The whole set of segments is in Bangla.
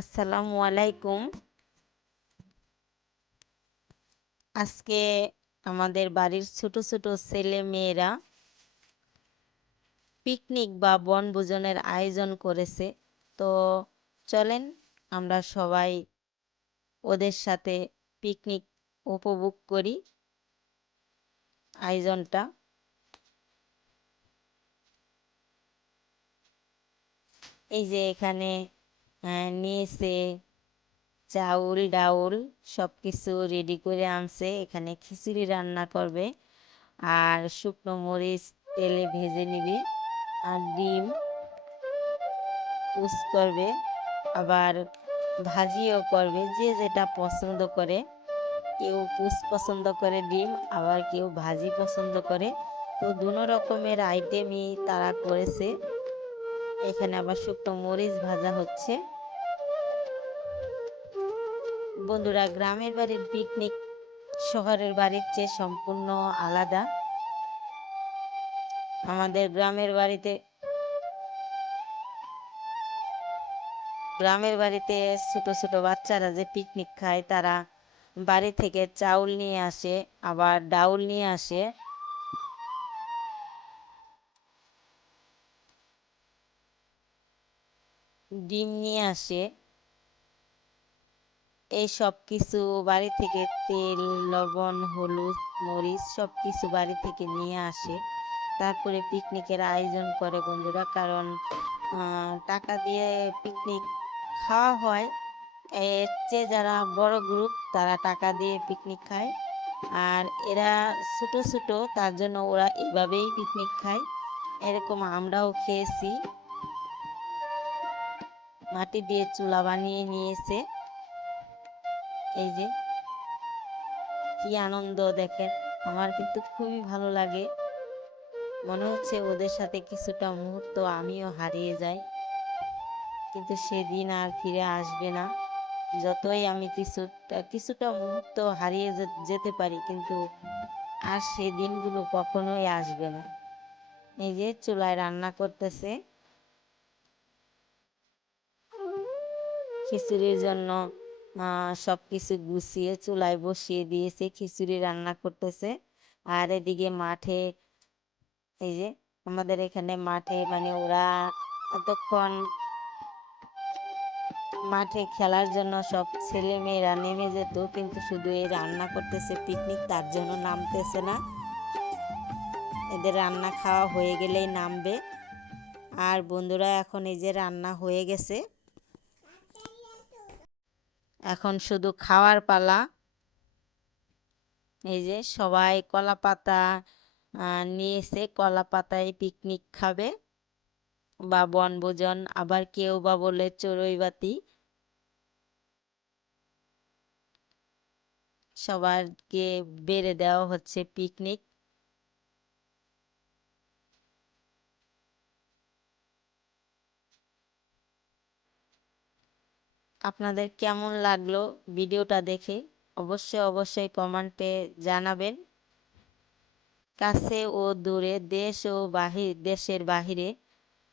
আসসালামু আলাইকুম। আজকে আমাদের বাড়ির ছোট ছোট ছেলে মেয়েরা পিকনিক বা বনভোজনের আয়োজন করেছে। তো চলেন আমরা সবাই ওদের সাথে পিকনিক উপভোগ করি আয়োজনটা। এই যে এখানে নিয়েছে চাউল ডাউল সব কিছু রেডি করে আনছে। এখানে খিচুড়ি রান্না করবে, আর শুকনো মরিচ তেলে ভেজে নিবি, আর ডিম পুষ করবে, আবার ভাজিও করবে, যে যেটা পছন্দ করে। কেউ পুষ পছন্দ করে ডিম, আবার কেউ ভাজি পছন্দ করে। তো দুনো রকমের আইটেমই তারা করেছে। এখানে আবার শুকনো মরিচ ভাজা হচ্ছে। বন্ধুরা, গ্রামের বাড়ির পিকনিক শহরের বাড়ির চেয়ে সম্পূর্ণ আলাদা। আমাদের গ্রামের বাড়িতে ছোট ছোট বাচ্চারা যে পিকনিক খায়, তারা বাড়ি থেকে চাউল নিয়ে আসে, আবার ডাউল নিয়ে আসে, ডিম নিয়ে আসে। এই সব কিছু বাড়ি থেকে তেল, লবণ, হলুদ, মরিচ সব কিছু বাড়ি থেকে নিয়ে আসে। তারপরে পিকনিকের আয়োজন করে বন্ধুরা। কারণ টাকা দিয়ে পিকনিক খাওয়া হয়, এর চেয়ে যারা বড় গ্রুপ তারা টাকা দিয়ে পিকনিক খায়। আর এরা ছোট ছোট, তার জন্য ওরা এভাবেই পিকনিক খায়। এরকম আমরাও খেয়েছি। মাটি দিয়ে চুলা বানিয়ে নিয়েছে। এই যে কি আনন্দ দেখেন, আমার কিন্তু খুবই ভালো লাগে। মনে হচ্ছে ওদের সাথে কিছুটা মুহূর্ত আমিও হারিয়ে যাই, কিন্তু সেদিন আর ফিরে আসবে না। যতই আমি কিছুটা কিছুটা মুহূর্ত হারিয়ে যেতে পারি, কিন্তু আর সেই দিনগুলো কখনোই আসবে না। এই যে চুলায় রান্না করতেছে খিচুড়ির জন্য। সব কিছু গুছিয়ে চুলায় বসিয়ে দিয়েছে, খিচুড়ি রান্না করতেছে। আর এদিকে মাঠে, এই যে আমাদের এখানে মাঠে, মানে ওরা এতক্ষণ মাঠে খেলার জন্য সব ছেলে মেয়েরা নেমে যেত, কিন্তু শুধু এই রান্না করতেছে পিকনিক, তার জন্য নামতেছে না। এদের রান্না খাওয়া হয়ে গেলেই নামবে। আর বন্ধুরা, এখন এই যে রান্না হয়ে গেছে, এখন শুধু খাওয়ার পালা। এই যে সবাই কলা পাতা নিয়েছে, কলা পাতায় পিকনিক খাবে বা বনভোজন, আবার কেউ বা বলে চড়ুইবাতি। সবাইকে বেড়ে দেওয়া হচ্ছে পিকনিক। আপনাদের কেমন লাগলো ভিডিওটা দেখে অবশ্যই অবশ্যই কমেন্টে জানাবেন। কাছে ও দূরে, দেশ ও দেশের বাহিরে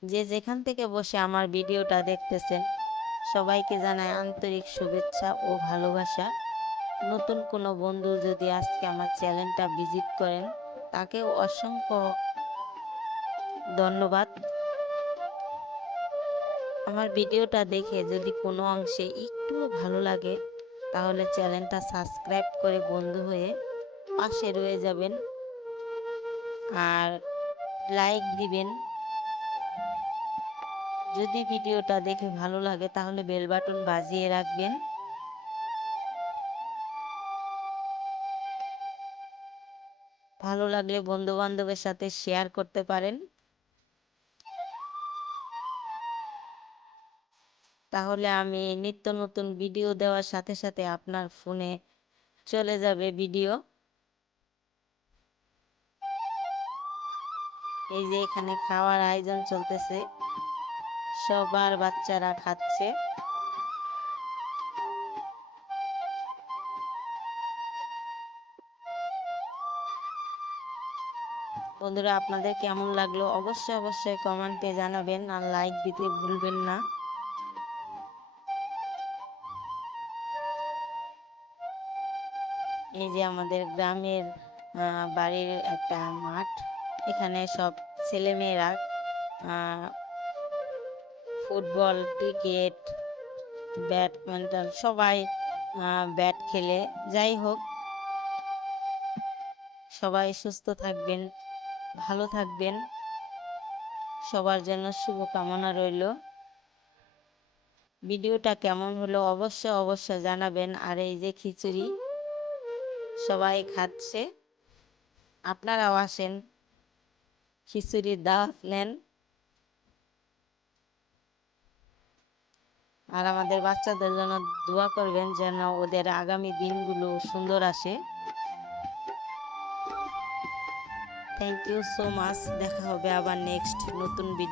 যে যেখান থেকে বসে আমার ভিডিওটা দেখতেছেন, সবাইকে জানাই আন্তরিক শুভেচ্ছা ও ভালোবাসা। নতুন কোনো বন্ধু যদি আজকে আমার চ্যানেলটা ভিজিট করেন, তাকেও অসংখ্য ধন্যবাদ। আমার ভিডিওটা দেখে যদি কোনো অংশে একটুও ভালো লাগে, তাহলে চ্যানেলটা সাবস্ক্রাইব করে বন্ধু হয়ে পাশে রয়ে যাবেন, আর লাইক দিবেন। যদি ভিডিওটা দেখে ভালো লাগে, তাহলে বেল বাটন বাজিয়ে রাখবেন। ভালো লাগলে বন্ধু বান্ধবের সাথে শেয়ার করতে পারেন, তাহলে আমি নিত্য নতুন ভিডিও দেওয়ার সাথে সাথে আপনার ফোনে চলে যাবে ভিডিও। এই যে এখানে খাওয়ার আয়োজন চলতেছে, সবার বাচ্চারা খাচ্ছে। বন্ধুরা, আপনাদের কেমন লাগলো অবশ্যই অবশ্যই কমেন্টে জানাবেন, আর লাইক দিতে ভুলবেন না। এই যে আমাদের গ্রামের বাড়ির একটা মাঠ, এখানে সব ছেলেমেয়েরা ফুটবল, ক্রিকেট, ব্যাডমিন্টন সবাই ব্যাট খেলে। যাই হোক, সবাই সুস্থ থাকবেন, ভালো থাকবেন, সবার জন্য শুভকামনা রইল। ভিডিওটা কেমন হলো অবশ্যই জানাবেন। আর এই যে খিচুড়ি সবাই খাচ্ছে, আপনারাও আসেন, খিচুড়ির দাওয়াত নেন। আর আমাদের বাচ্চাদের জন্য দোয়া করবেন যেন ওদের আগামী দিনগুলো সুন্দর আসে। Thank you so much. দেখা হবে আবার নেক্সট নতুন ভিডিও।